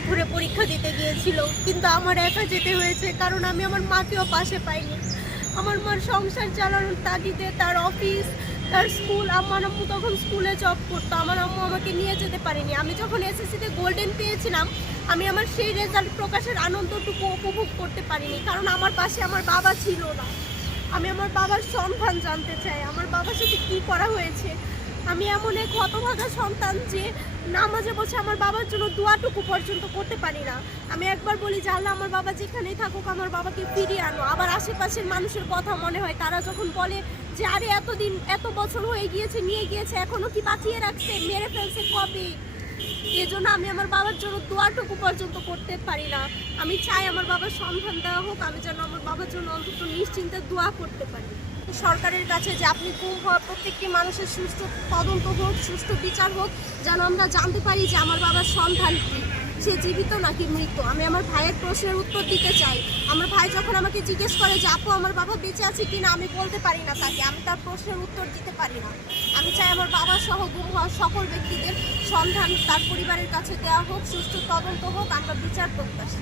রাত ধরে পরীক্ষা দিতে গিয়েছিল, কিন্তু আমার একা যেতে হয়েছে কারণ আমি আমার মাকেও পাশে পাইনি। আমার মার সংসার চালানোর তাগিদে তার অফিস, তার স্কুল, আমার আম্মু তখন স্কুলে জব করতো, আমার আম্মু আমাকে নিয়ে যেতে পারেনি। আমি যখন এসএসসিতে গোল্ডেন পেয়েছিলাম, আমি আমার সেই রেজাল্ট প্রকাশের আনন্দটুকু উপভোগ করতে পারিনি, কারণ আমার পাশে আমার বাবা ছিল না। আমি আমার বাবার সন্ধান জানতে চাই, আমার বাবার সাথে কী করা হয়েছে। আমি এমন এক হতভাগা সন্তান যে নামাজে বসে আমার বাবার জন্য দোয়াটুকু পর্যন্ত করতে পারি না। আমি একবার বলি যে আল্লাহ আমার বাবা যেখানেই থাকুক আমার বাবাকে ফিরিয়ে আনো। আবার আশেপাশের মানুষের কথা মনে হয়, তারা যখন বলে যে আরে এতদিন এত বছর হয়ে গিয়েছে, নিয়ে গিয়েছে, এখনো কি বাঁচিয়ে রাখছে, মেরে ফেলছে কবে। এজন্য আমি আমার বাবার জন্য দোয়াটুকু পর্যন্ত করতে পারি না। আমি চাই আমার বাবার সন্ধান দেওয়া হোক, আমি যেন আমার বাবার জন্য অন্তত নিশ্চিন্তে দোয়া করতে পারি। সরকারের কাছে যে আপনি গুম হওয়া প্রত্যেকটি মানুষের সুষ্ঠু তদন্ত হোক, সুষ্ঠু বিচার হোক, যেন আমরা জানতে পারি যে আমার বাবার সন্ধান কি, সে জীবিত নাকি মৃত। আমি আমার ভাইয়ের প্রশ্নের উত্তর দিতে চাই। আমার ভাই যখন আমাকে জিজ্ঞেস করে যে আপু আমার বাবা বেঁচে আছে কিনা, আমি বলতে পারি না তাকে, আমি তার প্রশ্নের উত্তর দিতে পারি না। আমি চাই আমার বাবা সহ গুম হওয়া সকল ব্যক্তিদের সন্ধান তার পরিবারের কাছে দেওয়া হোক, সুষ্ঠু তদন্ত হোক, আমরা বিচার প্রত্যাশী।